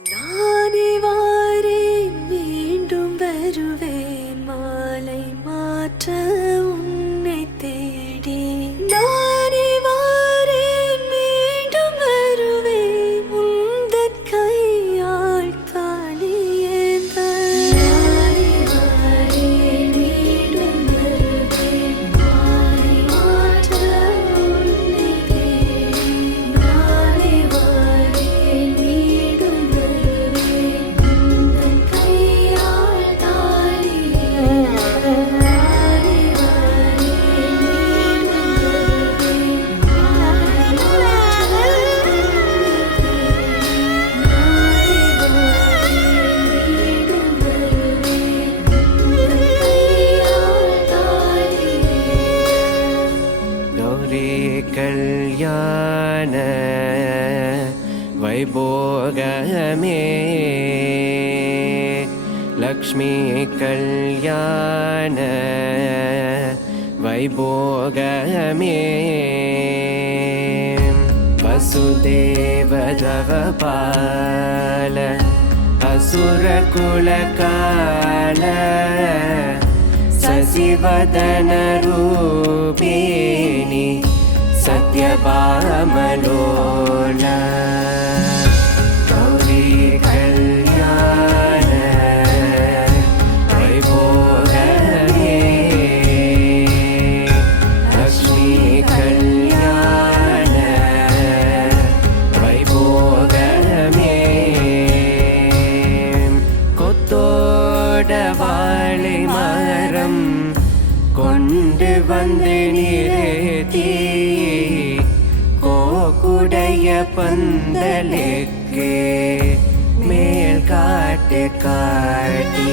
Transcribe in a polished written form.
நானே வாரேன் மீண்டும் வருவேன் மாலை மாற்ற உன்னை தேடி நானே வாரேன் மீண்டும் வருவேன் உந்தன் கையால் தாலியேந்த நானே வாரேன் மீண்டும் வருவேன் மாலை மாற்ற உன்னை தேடி நானே வாரேன் மீண்டும் வருவேன் உந்தன் கையால் தாலியேந்த நானே வாரேன் மீண்டும் வருவேன் மாலை மாற்ற गौरी कल्याण वैभोगमे लक्ष्मी कल्याण वैभोगमे वसुदेव जगपाल असुरकुलकाल शशिवदन रूपिणी सत्यभामलोला गौरी कल्याण वैभोगमे लक्ष्मी कल्याण वैभोगमे கொத்தோட வாழை மரம் கொண்டு வந்து நிறுத்தி கோக்குடைய பந்தலுக்கு மேல் காட்டு காட்டி